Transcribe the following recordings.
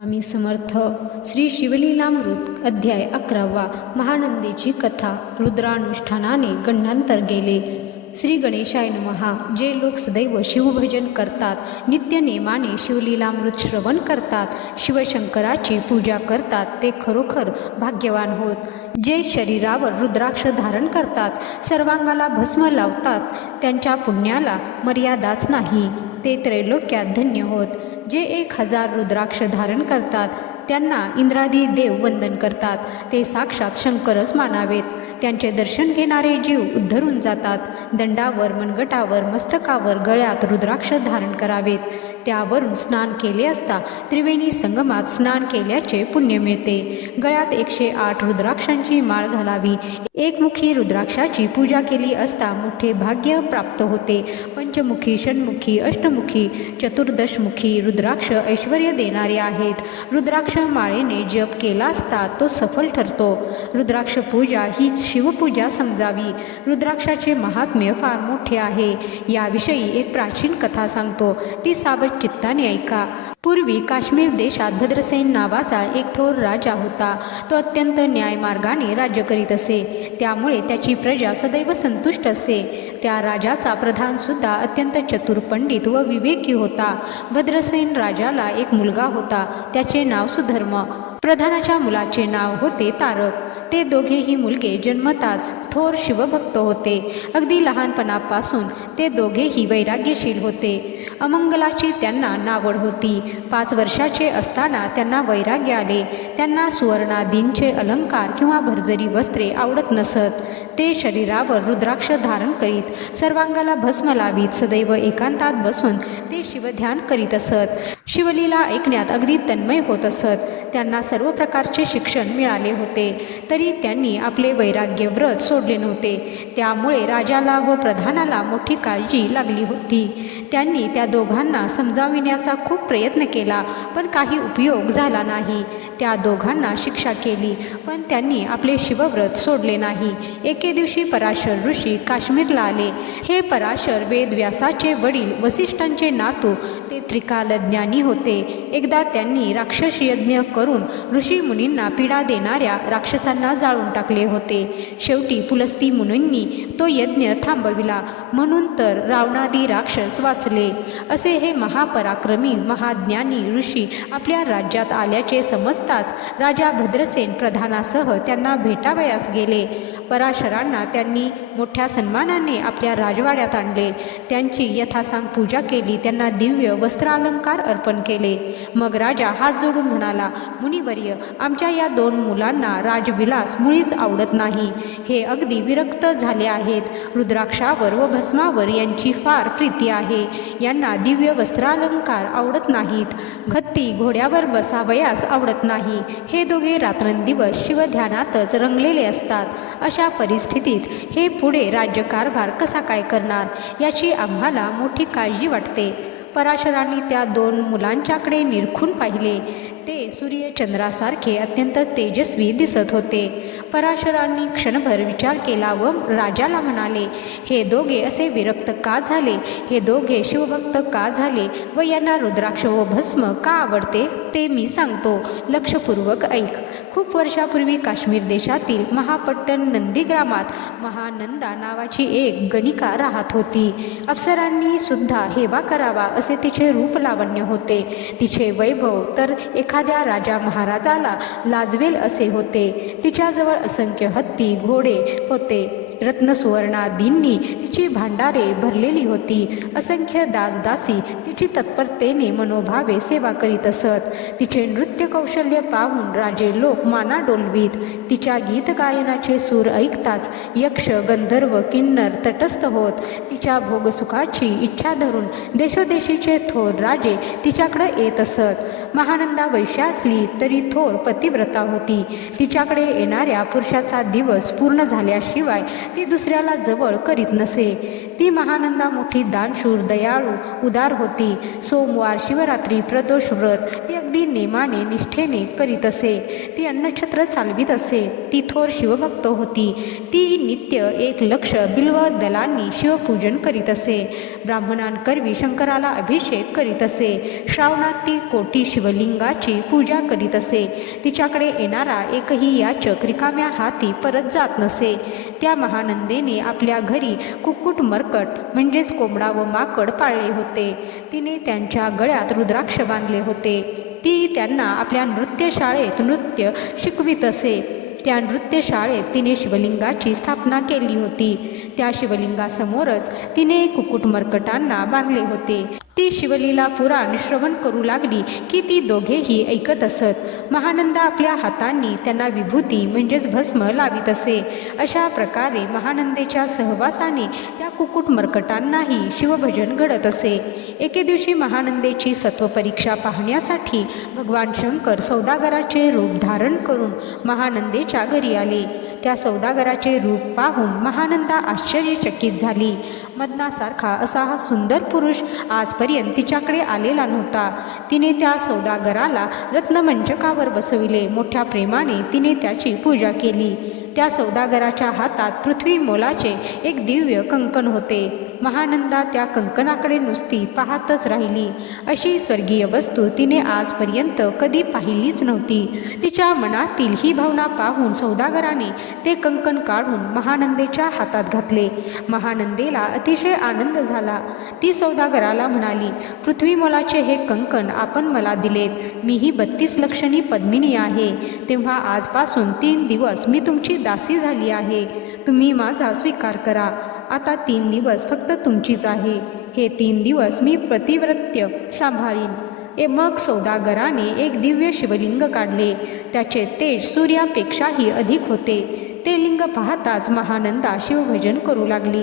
आम्ही समर्थ श्री शिवलीलामृत अध्याय 11 महानंदीची कथा रुद्रानुष्ठानाने गंडांतर गेले। श्री गणेशाय नमहा। जे लोक सदैव शिवभजन करतात, नित्य नेमाने शिवलीलामृत श्रवण करतात, शिवशंकराची पूजा करतात, ते खरोखर भाग्यवान होत। जे शरीरावर रुद्राक्ष धारण करतात, सर्वांगाला भस्म लावतात, त्यांच्या पुण्याला मर्यादाच नाही, ते त्रैलोक्यात धन्य होत। जे 1000 रुद्राक्ष धारण करतात, त्यांना इंद्रादी देव वंदन करतात, ते साक्षात शंकरच मानावेत। त्यांचे दर्शन घेणारे जीव उद्धरून जातात। दंडावर, मनगटावर, मस्तकावर, गळ्यात रुद्राक्ष धारण करावेत। त्यावरून स्नान केले असता त्रिवेणी संगमात स्नान केल्याचे पुण्य मिळते। गळ्यात 108 रुद्राक्षांची माळ घालावी। एकमुखी रुद्राक्षाची पूजा केली असता मोठे भाग्य प्राप्त होते। पंचमुखी, षण्मुखी, अष्टमुखी, चतुर्दशमुखी रुद्राक्ष ऐश्वर्य देणारे आहेत। रुद्राक्ष माळेने जप केला असता तो सफल ठरतो। रुद्राक्ष पूजा ही शिवपूजा समजावी। रुद्राक्षाचे महात्म्य फार मोठे आहे। याविषयी एक प्राचीन कथा सांगतो, ती सावध चित्ताने ऐका। पूर्वी काश्मीर देशात भद्रसेन नावाचा एक थोर राजा होता। तो अत्यंत न्यायमार्गाने राज्य करीत असे, त्यामुळे त्याची प्रजा सदैव संतुष्ट असे। त्या राजाचा प्रधान सुद्धा अत्यंत चतुर, पंडित व विवेकी होता। भद्रसेन राजाला एक मुलगा होता, त्याचे नाव सुधर्म। प्रधानाच्या मुलाचे नाव होते तारक। ते दोघेही मुलगे जन्मताच थोर शिवभक्त होते। अगदी लहानपणापासून ते दोघेही वैराग्यशील होते। अमंगलाची त्यांना नावड होती। 5 वर्षाचे असताना त्यांना वैराग्य आले। त्यांना सुवर्णादींचे अलंकार किंवा भरजरी वस्त्रे आवडत नसत। ते शरीरावर रुद्राक्ष धारण करीत, सर्वांगाला भस्म लावीत, सदैव एकांतात बसून ते शिवध्यान करीत असत। शिवलीला ऐकण्यात अगदी तन्मय होत असत। त्यांना सर्व प्रकारचे शिक्षण मिळाले होते, तरी त्यांनी आपले वैराग्य व्रत सोडले नव्हते। त्यामुळे राजाला व प्रधानाला मोठी काळजी लागली होती। त्यांनी त्या दोघांना समजाविण्याचा खूप प्रयत्न केला, पण काही उपयोग झाला नाही। त्या दोघांना शिक्षा केली, पण त्यांनी आपले शिवव्रत सोडले नाही। एके दिवशी पराशर ऋषी काश्मीरला आले। हे पराशर वेदव्यासाचे वडील, वसिष्ठांचे नातू, ते त्रिकालज्ञानी होते। एकदा त्यांनी राक्षस यज्ञ करून ऋषी मुनींना पीडा देणाऱ्या राक्षसांना जाळून टाकले होते। शेवटी पुलस्ती मुनींनी तो यज्ञ थांबविला, म्हणून तर रावणादी राक्षस वाचले। असे हे महापराक्रमी महाज्ञानी ऋषी आपल्या राज्यात आल्याचे समजताच राजा भद्रसेन प्रधानासह त्यांना भेटावयास गेले। पराशरांना त्यांनी मोठ्या सन्मानाने आपल्या राजवाड्यात आणले। त्यांची यथासांग पूजा केली, त्यांना दिव्य वस्त्रालंकार अर्पण केले। मग राजा हात जोडून म्हणाला, मुनिवर्य, आमच्या या 2 मुलांना राजविलास मुळीच आवडत नाही। हे अगदी विरक्त झाले आहेत। रुद्राक्षावर व भस्मावर यांची फार प्रीती आहे। यांना दिव्य वस्त्रालंकार आवडत नाहीत। हत्ती घोड्यावर बसावयास आवडत नाही। हे दोघे रात्रंदिवस शिवध्यानातच रंगलेले असतात। अशा परिस्थितीत हे पुढे राज्यकारभार कसा काय करणार, याची आम्हाला मोठी काळजी वाटते। पराशरांनी त्या 2 मुलांच्याकडे निरखून पाहिले। ते सूर्यचंद्रासारखे अत्यंत तेजस्वी दिसत होते। पराशरांनी क्षणभर विचार केला व राजाला म्हणाले, हे दोघे असे विरक्त का झाले? हे दोघे शिवभक्त का झाले व यांना रुद्राक्ष व भस्म का आवडते ते मी सांगतो, लक्षपूर्वक ऐक। खूप वर्षापूर्वी काश्मीर देशातील महापट्टण नंदीग्रामात महानंदा नावाची एक गणिका राहत होती। अप्सरांनी सुद्धा हेवा करावा असे तिचे रूप लावण्य होते। तिचे वैभव तर एखाद्या राजा महाराजाला लाजवेल असे होते। तिच्याजवळ असंख्य हत्ती घोडे होते। रत्नसुवर्णादींनी तिची भांडारे भरलेली होती। असंख्य दासदासी तिची तत्परतेने मनोभावे सेवा करीत असत। तिचे नृत्य कौशल्य पाहून राजे लोक माना डोलवीत। तिच्या गीत गायनाचे सूर ऐकताच यक्ष, गंधर्व, किन्नर तटस्थ होत। तिच्या भोगसुखाची इच्छा धरून देशोदेशीचे थोर राजे तिच्याकडे येत असत। महानंदा वैश्य असली तरी थोर पतिव्रता होती। तिच्याकडे येणाऱ्या पुरुषाचा दिवस पूर्ण झाल्याशिवाय ती दुसऱ्याला जवळ करीत नसे. ती महानंदा मोठी दानशूर, दयाळू, उदार होती. सोमवार, शिवरात्री, प्रदोष व्रत ती अगदी नेमाने निष्ठेने करीत असे. ती अन्नछत्र चालवीत असे. ती थोर शिवभक्त होती. ती नित्य 1,00,000 बिल्व दलांनी शिवपूजन करीत असे. ब्राह्मणांकरवी शंकराला अभिषेक करीत असे. श्रावणात ती कोटी शिवलिंगाची पूजा करीत असे. तिच्याकडे येणारा एकही याचक रिकाम्या हाती परत जात नसे. त्या महानंदेने आपल्या घरी कुक्कुट, मरकट म्हणजेच कोंबडा व माकड पाळले होते. तिने त्यांच्या गळ्यात रुद्राक्ष बांधले होते. ती त्यांना आपल्या नृत्यशाळेत नृत्य शिकवित असे. त्या नृत्यशाळेत तिने शिवलिंगाची स्थापना केली होती. त्या शिवलिंगासमोरच तिने कुक्कुट मरकटांना बांधले होते. ती शिवलीला पुराण श्रवण करू लागली की ती दोघेही ऐकत असत. महानंदा आपल्या हातांनी त्यांना विभूती म्हणजेच भस्म लावित असे. अशा प्रकारे महानंदेच्या सहवासाने त्या कुक्कुट मरकटांनाही शिवभजन घडत असे. एके दिवशी महानंदेची सत्वपरीक्षा पाहण्यासाठी भगवान शंकर सौदागराचे रूप धारण करून महानंदेच्या घरी आले. त्या सौदागराचे रूप पाहून महानंदा आश्चर्यचकित झाली. मदनासारखा असा हा सुंदर पुरुष आजपर्यंत तिच्याकडे आलेला नव्हता. तिने त्या सौदागराला रत्नमंचकावर बसविले. मोठ्या प्रेमाने तिने त्याची पूजा केली. त्या सौदागराच्या हातात पृथ्वी मोलाचे एक दिव्य कंकण होते. महानंदा त्या कंकणाकडे नुसती पाहतच राहिली. अशी स्वर्गीय वस्तू तिने आजपर्यंत कधी पाहिलीच नव्हती. तिच्या मनातील ही भावना पाहून सौदागराने ते कंकण काढून महानंदेच्या हातात घातले. महानंदेला अतिशय आनंद झाला. ती सौदागराला म्हणाली, पृथ्वी मोलाचे हे कंकण आपण मला दिलेत. मीही 32 लक्षणी पद्मिनी आहे. तेव्हा आजपासून 3 दिवस मी तुमची दासी झाली आहे. तुम्ही माझा स्वीकार करा. आता 3 दिवस फक्त तुमचीच आहे. हे 3 दिवस मी प्रतिव्रत्य सांभाळीन. मग सौदागराने एक दिव्य शिवलिंग काढले. त्याचे तेज सूर्यापेक्षाही अधिक होते. ते लिंग पाहताच महानंदा शिवभजन करू लागली.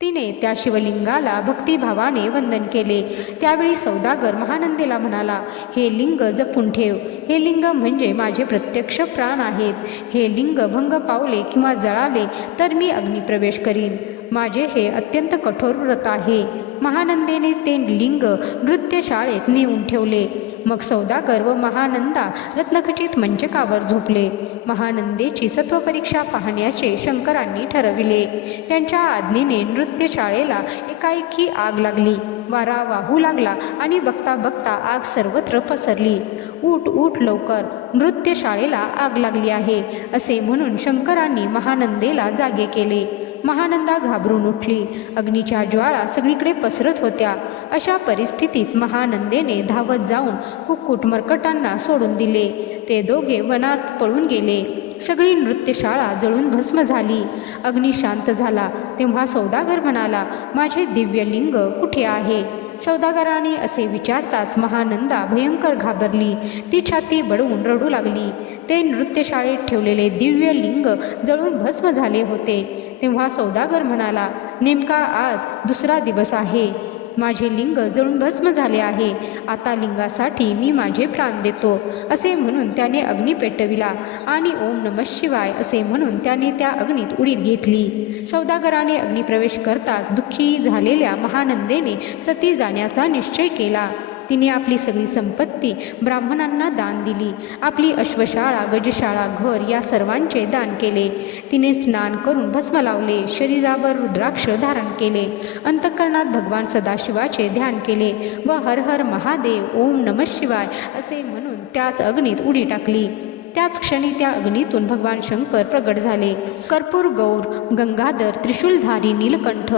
तिने त्या शिवलिंगाला भक्तिभावाने वंदन केले. त्यावेळी सौदागर महानंदेला म्हणाला, हे लिंग जपून ठेव. हे लिंग म्हणजे माझे प्रत्यक्ष प्राण आहेत. हे लिंग भंग पावले किंवा जळाले तर मी अग्निप्रवेश करीन. माझे हे अत्यंत कठोर व्रत आहे. महानंदेने ते लिंग नृत्यशाळेत नेऊन ठेवले. मग सौदागर व महानंदा रत्नखचित मंचकावर झोपले. महानंदेची सत्वपरीक्षा पाहण्याचे शंकरांनी ठरविले. त्यांच्या आज्ञेने नृत्यशाळेला एकाएकी आग लागली. वारा वाहू लागला आणि बघता बघता आग सर्वत्र पसरली. उठ उठ लवकर, नृत्यशाळेला आग लागली आहे असे म्हणून शंकरांनी महानंदेला जागे केले. महानंदा घाबरून उठली. अग्नीच्या ज्वाळा सगळीकडे पसरत होत्या. अशा परिस्थितीत महानंदेने धावत जाऊन कुक्कुट मरकटांना सोडून दिले. ते दोघे वनात पळून गेले. सगळी नृत्यशाळा जळून भस्म झाली. अग्नी शांत झाला. तेव्हा सौदागर म्हणाला, माझे दिव्य लिंग कुठे आहे? सौदागराने असे विचारताच महानंदा भयंकर घाबरली. ती छाती बडवून रडू लागली. ते नृत्यशाळेत ठेवलेले दिव्य लिंग जळून भस्म झाले होते. तेव्हा सौदागर म्हणाला, नेमका आज दुसरा दिवस आहे. माझे लिंग जळून भस्म झाले आहे. आता लिंगासाठी मी माझे प्राण देतो असे म्हणून त्याने अग्नी पेटविला आणि ओम नमः शिवाय असे म्हणून त्याने त्या अग्नीत उडी घेतली. सौदागराने अग्निप्रवेश करताच दुःखी झालेल्या महानंदेने सती जाण्याचा निश्चय केला. तिने आपली सगळी संपत्ती ब्राह्मणांना दान दिली. आपली अश्वशाळा, गजशाळा, घर या सर्वांचे दान केले. तिने स्नान करून भस्म लावले. शरीरावर रुद्राक्ष धारण केले. अंतःकरणात भगवान सदाशिवाचे ध्यान केले व हर हर महादेव, ओम नमः शिवाय असे म्हणून त्याच अग्नीत उडी टाकली. त्याच क्षणी त्या अग्नीतून भगवान शंकर प्रगट झाले. कर्पूर गौर, गंगाधर, त्रिशूलधारी, नीलकंठ,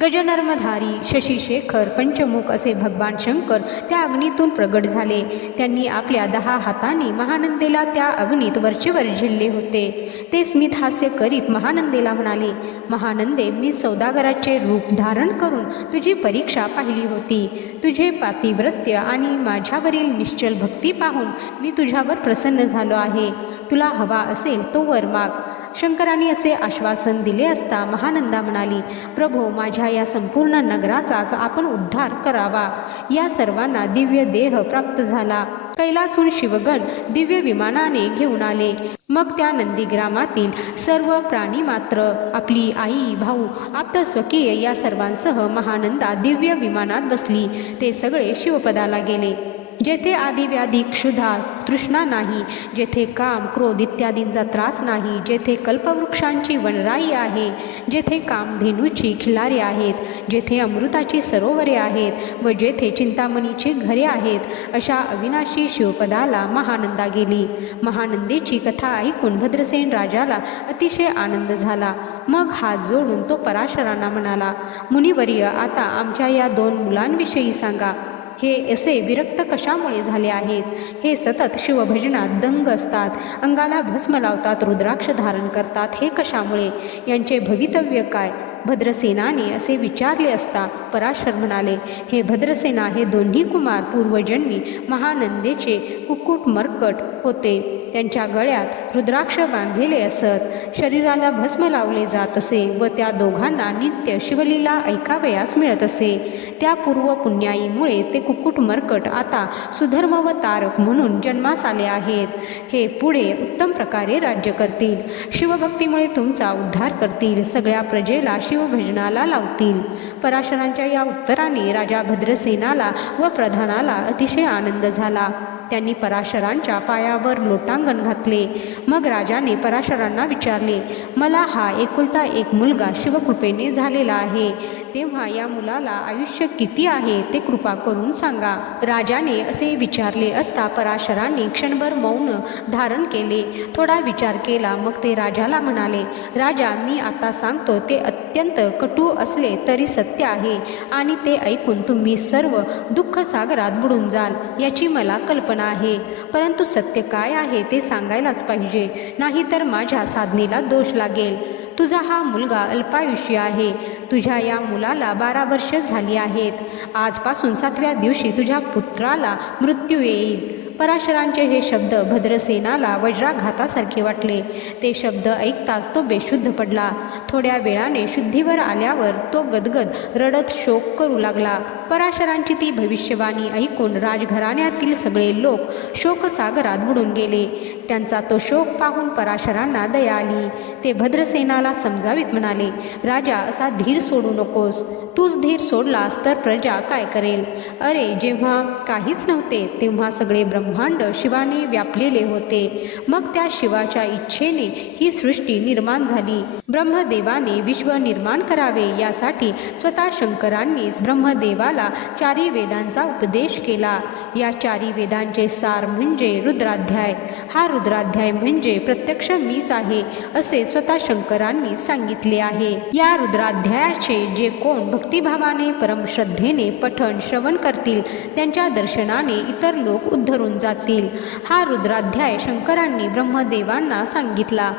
गजनर्मधारी, शशीशेखर, पंचमुख असे भगवान शंकर त्या अग्नीतून प्रगट झाले. त्यांनी आपल्या 10 हातांनी महानंदेला त्या अग्नीत वरचेवर झेलले होते. ते स्मित हास्य करीत महानंदेला म्हणाले, महानंदे, मी सौदागराचे रूप धारण करून तुझी परीक्षा पाहिली होती. तुझे पातिव्रत्य आणि माझ्यावरील निश्चल भक्ती पाहून मी तुझ्यावर प्रसन्न झालो आहे. तुला हवा असेल तो वर माग. शंकरांनी असे आश्वासन दिले असता महानंदा म्हणाली, प्रभो, माझ्या या संपूर्ण नगराचाच आपण उद्धार करावा. या सर्वांना दिव्य देह प्राप्त झाला. कैलासून शिवगण दिव्य विमानाने घेऊन आले. मग त्या नंदीग्रामातील सर्व प्राणी मात्र, आपली आई, भाऊ, आप्तस्वकीय या सर्वांसह महानंदा दिव्य विमानात बसली. ते सगळे शिवपदाला गेले. जेथे आदिव्याधी क्षुधा तृष्णा नाही, जेथे काम क्रोध इत्यादींचा त्रास नाही, जेथे कल्पवृक्षांची वनराई आहे, जेथे कामधेनूची खिलारे आहेत, जेथे अमृताची सरोवरे आहेत व जेथे चिंतामणीची घरे आहेत, अशा अविनाशी शिवपदाला महानंदा गेली. महानंदेची कथा ऐकून भद्रसेन राजाला अतिशय आनंद झाला. मग हात जोडून तो पराशरांना म्हणाला, मुनिवर्य, आता आमच्या या 2 मुलांविषयी सांगा. हे असे विरक्त कशामुळे झाले आहेत? हे सतत शिवभजनात दंग असतात, अंगाला भस्म लावतात, रुद्राक्ष धारण करतात. हे कशामुळे? यांचे भवितव्य काय? भद्रसेनाने असे विचारले असता पराशर म्हणाले, हे भद्रसेना, हे दोन्ही कुमार पूर्वजन्मी महानंदेचे कुक्कुट मर्कट होते. त्यांच्या गळ्यात रुद्राक्ष बांधलेले असत, शरीराला भस्म लावले जात असे व त्या दोघांना नित्य शिवलीला ऐकावयास मिळत असे. त्या पूर्व पुण्याईमुळे ते कुक्कुट मर्कट आता सुधर्म व तारक म्हणून जन्मास आले आहेत. हे पुढे उत्तम प्रकारे राज्य करतील, शिवभक्तीमुळे तुमचा उद्धार करतील, सगळ्या प्रजेला शिवभजनाला लावतील. पराशरांच्या या उत्तराने राजा भद्रसेनाला व प्रधानाला अतिशय आनंद झाला. त्यांनी पराशरांच्या पायावर लोटांगण घातले. मग राजाने पराशरांना विचारले, मला हा एकुलता एक मुलगा शिवकृपेने झालेला आहे, तेव्हा या मुलाला आयुष्य किती आहे ते कृपा करून सांगा. राजाने असे विचारले असता पराशरांनी क्षणभर मौन धारण केले. थोडा विचार केला. मग ते राजाला म्हणाले, राजा, मी आता सांगतो ते अत्यंत कटू असले तरी सत्य आहे आणि ते ऐकून तुम्ही सर्व दुःख सागरात बुडून जाल याची मला कल्पना आहे. परंतु सत्य काय आहे ते सांगायलाच पाहिजे, नाहीतर माझ्या साधनेला दोष लागेल. तुझा हा मुलगा अल्पायुष्य आहे. तुझ्या या मुलाला 12 वर्ष झाली आहेत. आजपासून 7व्या दिवशी तुझ्या पुत्राला मृत्यू येईल. पराशरांचे हे शब्द भद्रसेनाला वज्राघातासारखे वाटले. ते शब्द ऐकताच तो बेशुद्ध पडला. थोड्या वेळाने शुद्धीवर आल्यावर तो गदगद रडत शोक करू लागला. पराशरांची ती भविष्यवाणी ऐकून राजघराण्यातील सगळे लोक शोकसागरात बुडून गेले. त्यांचा तो शोक पाहून पराशरांना दया आली. ते भद्रसेनाला समजावीत म्हणाले, राजा, असा धीर सोडू नकोस. तूच धीर सोडलास तर प्रजा काय करेल? अरे, जेव्हा काहीच नव्हते तेव्हा सगळे ब्रह्मांड शिवाने व्यापलेले होते. मग त्या शिवाच्या इच्छेने ही सृष्टी निर्माण झाली. ब्रह्मदेवाने विश्व निर्माण करावे यासाठी स्वतः शंकरांनीच ब्रह्मदेवाला 4 वेदांचा उपदेश केला. या 4 वेदांचे सार म्हणजे रुद्राध्याय. हा रुद्राध्याय म्हणजे प्रत्यक्ष मीच आहे असे स्वतः शंकरांनी सांगितले आहे. या रुद्राध्यायाचे जे कोण भक्तिभावाने परमश्रद्धेने पठण श्रवण करतील त्यांच्या दर्शनाने इतर लोक उद्धरून जातील. हा रुद्राध्याय शंकरांनी ब्रह्मदेवांना सांगितला.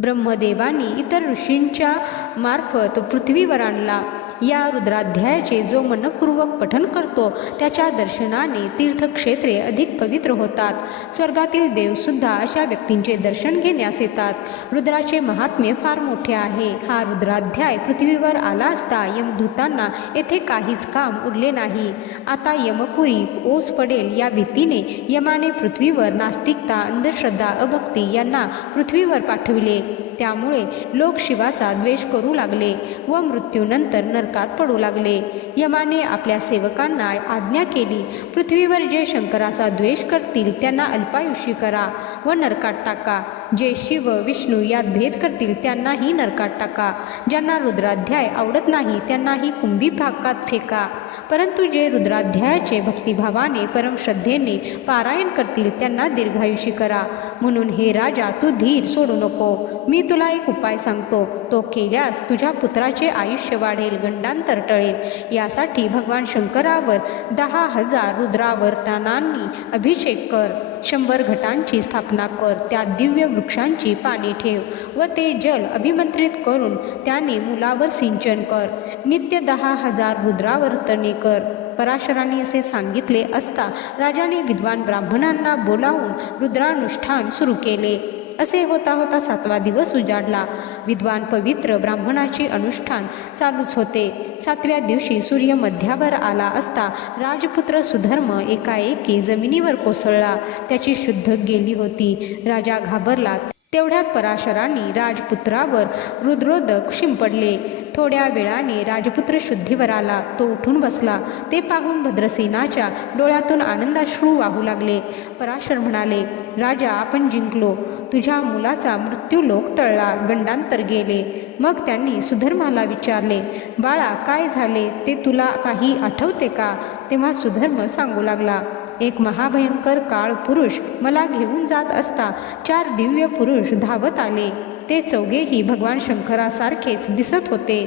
ब्रह्मदेवांनी इतर ऋषींच्या मार्फत पृथ्वीवर आणला. या रुद्राध्यायाचे जो मनपूर्वक पठन करतो त्याच्या दर्शनाने तीर्थक्षेत्रे अधिक पवित्र होतात. स्वर्गातील देवसुद्धा अशा व्यक्तींचे दर्शन घेण्यास येतात. रुद्राचे महात्म्य फार मोठे आहे. हा रुद्राध्याय पृथ्वीवर आला असता यमदूतांना येथे काहीच काम उरले नाही. आता यमपुरी ओस पडेल या भीतीने यमाने पृथ्वीवर नास्तिकता, अंधश्रद्धा, अभक्ती यांना पृथ्वीवर पाठविले. त्यामुळे लोक शिवाचा द्वेष करू लागले व मृत्यूनंतर नरकात पडू लागले. यमाने आपल्या सेवकांना आज्ञा केली, पृथ्वीवर जे शंकराचा द्वेष करतील त्यांना अल्पायुषी करा व नरकात टाका. जे शिव विष्णू यात भेद करतील त्यांनाही नरकात टाका. ज्यांना रुद्राध्याय आवडत नाही त्यांनाही कुंभी भागात फेका. परंतु जे रुद्राध्यायाचे भक्तिभावाने परमश्रद्धेने पारायण करतील त्यांना दीर्घायुषी करा. म्हणून हे राजा, तू धीर सोडू नको. मी तुला एक उपाय सांगतो. तो केल्यास तुझ्या पुत्राचे आयुष्य वाढेल, गंडांतर टळेल. यासाठी भगवान शंकरावर 10,000 रुद्रावर्तनांनी अभिषेक कर. 100 घटांची स्थापना कर. त्यात दिव्य वृक्षांची पाने ठेव व ते जल अभिमंत्रित करून त्याने मुलावर सिंचन कर. नित्य 10,000 रुद्रावर्तने कर. पराशरांनी असे सांगितले असता राजाने विद्वान ब्राह्मणांना बोलावून रुद्रानुष्ठान सुरू केले. असे होता होता 7वा दिवस उजाडला. विद्वान पवित्र ब्राह्मणाचे अनुष्ठान चालूच होते. 7व्या दिवशी सूर्य मध्यावर आला असता राजपुत्र सुधर्म एकाएकी जमिनीवर कोसळला. त्याची शुद्ध गेली होती. राजा घाबरला. तेवढ्यात पराशरांनी राजपुत्रावर रुद्रोदक शिंपडले. थोड्या वेळाने राजपुत्र शुद्धीवर आला. तो उठून बसला. ते पाहून भद्रसेनाच्या डोळ्यातून आनंदाश्रू वाहू लागले. पराशर म्हणाले, राजा, आपण जिंकलो. तुझ्या मुलाचा मृत्यूलोक टळला, गंडांतर गेले. मग त्यांनी सुधर्माला विचारले, बाळा, काय झाले ते तुला काही आठवते का? तेव्हा सुधर्म सांगू लागला, एक महाभयंकर काळ पुरुष मला घेऊन जात असता 4 दिव्य पुरुष धावत आले. ते चौघेही भगवान शंकरासारखेच दिसत होते.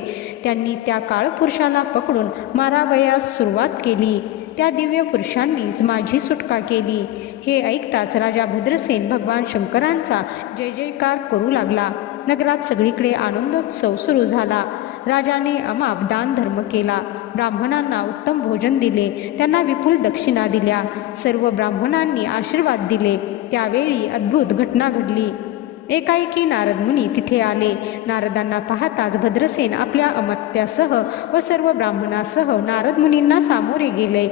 त्यांनी त्या काळपुरुषाला पकडून मारावयास सुरुवात केली. त्या दिव्य पुरुषांनीच माझी सुटका केली. हे ऐकताच राजा भद्रसेन भगवान शंकरांचा जय जयकार करू लागला. नगरात सगळीकडे आनंदोत्सव सुरू झाला. राजाने अमाप दान धर्म केला. ब्राह्मणांना उत्तम भोजन दिले. त्यांना विपुल दक्षिणा दिल्या. सर्व ब्राह्मणांनी आशीर्वाद दिले. त्यावेळी अद्भुत घटना घडली. एकाएकी नारद मुनी तिथे आले. नारदांना पाहताच भद्रसेन आपल्या अमात्यासह व सर्व ब्राह्मणासह नारद मुनींना सामोरे गेले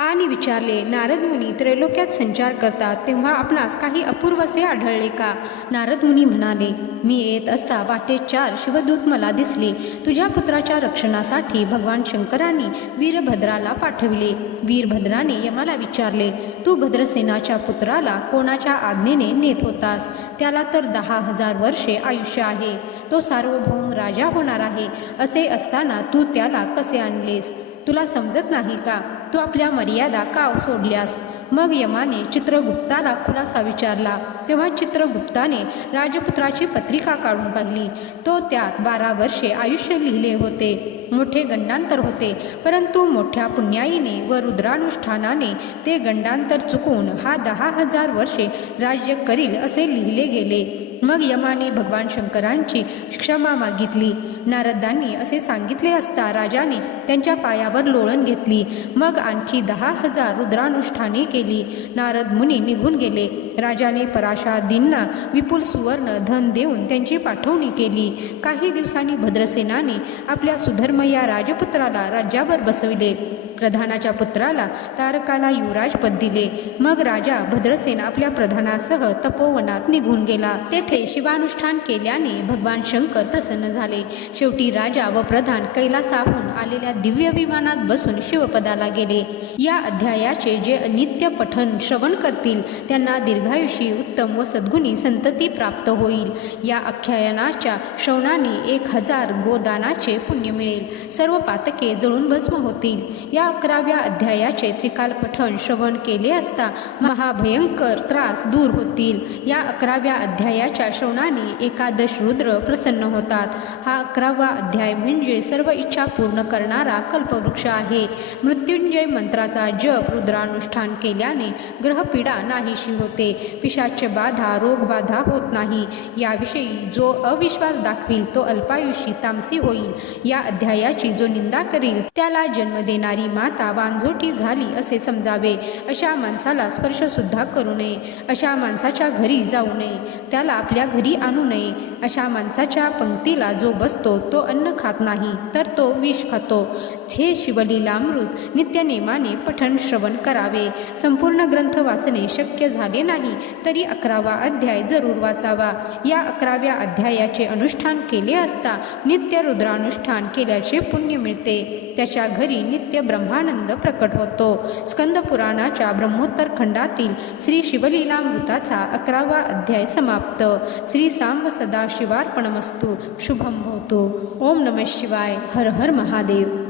आणि विचारले, नारद मुनी त्रैलोक्यात संचार करतात तेव्हा आपणास काही अपूर्वसे आढळले का? नारद मुनी म्हणाले, मी येत असता वाटेत 4 शिवदूत मला दिसले. तुझ्या पुत्राच्या रक्षणासाठी भगवान शंकरांनी वीरभद्राला पाठविले. वीरभद्राने यमाला विचारले, तू भद्रसेनाच्या पुत्राला कोणाच्या आज्ञेने नेत होतास? त्याला तर 10,000 वर्षे आयुष्य आहे. तो सार्वभौम राजा होणार आहे. असे असताना तू त्याला कसे आणलेस? तुला समजत नाही का? तू आपल्या मर्यादा का सोडल्यास? मग यमाने चित्रगुप्ताला खुलासा विचारला. तेव्हा चित्रगुप्ताने राजपुत्राची पत्रिका काढून पाहिली. तो त्यात 12 वर्षे आयुष्य लिहिले होते. मोठे गंडांतर होते, परंतु मोठ्या पुण्याईने व रुद्रानुष्ठानाने ते गंडांतर चुकून हा 10,000 वर्षे राज्य करील असे लिहिले गेले. मग यमाने भगवान शंकरांची क्षमा मागितली. नारदांनी असे सांगितले असता राजाने त्यांच्या पायावर लोळण घेतली. मग आणखी 10,000 रुद्रानुष्ठाने केली. नारद मुनी निघून गेले. राजाने पराशादींना विपुल सुवर्ण धन देऊन त्यांची पाठवणी केली. काही दिवसांनी भद्रसेनाने आपल्या सुधर्म या राजपुत्राला राज्यावर बसविले. प्रधानाच्या पुत्राला तारकाला युवराजपद दिले. मग राजा भद्रसेन आपल्या प्रधानासह तपोवनात निघून गेला. तेथे शिवानुष्ठान केल्याने भगवान शंकर प्रसन्न झाले. शेवटी राजा व प्रधान कैलासाहून आलेल्या दिव्य विमानात बसून शिवपदाला गेले. या अध्यायाचे जे नित्य पठण श्रवण करतील त्यांना दीर्घायुषी उत्तम व सद्गुणी संतती प्राप्त होईल. या आख्यानाच्या श्रवणाने 1000 गोदानाचे पुण्य मिळेल. सर्व पातके जळून भस्म होतील. या 11व्या अध्यायाचे त्रिकाल पठण श्रवण केले असता महाभयंकर त्रास दूर होतील. या 11व्या अध्यायाच्या श्रवणाने 11 रुद्र प्रसन्न होतात. हा 11वा अध्याय म्हणजे सर्व इच्छा पूर्ण करणारा कल्पवृक्ष आहे. मृत्युंजय मंत्राचा जप रुद्रानुष्ठान केल्याने ग्रहपीडा नाहीशी होते. पिशाच्य बाधा रोगबाधा होत नाही. याविषयी जो अविश्वास दाखवील तो अल्पायुषी तामसी होईल. या अध्यायाची जो निंदा करील त्याला जन्म देणारी माता वांझोटी झाली असे समजावे. अशा माणसाला स्पर्श सुद्धा करू नये. अशा माणसाच्या घरी जाऊ नये. त्याला आपल्या घरी आणू नये. अशा माणसाच्या पंक्तीला जो बसतो तो अन्न खात नाही तर तो विष खातो. हे शिवलीलामृत नित्यनेमाने पठण श्रवण करावे. संपूर्ण ग्रंथ वाचणे शक्य झाले नाही तरी 11वा अध्याय जरूर वाचावा. या 11व्या अध्यायाचे अनुष्ठान केले असता नित्य रुद्रानुष्ठान केल्याचे पुण्य मिळते. त्याच्या घरी नित्य ब्रह्मानंद प्रकट होतो. स्कंद पुराणाच्या ब्रह्मोत्तर खंडातील श्री शिवलीलामृताचा 11वा अध्याय समाप्त. श्री सांब सदाशिवार्पणमस्तु. शुभम भवतु. ओम नमः शिवाय. हर हर महादेव.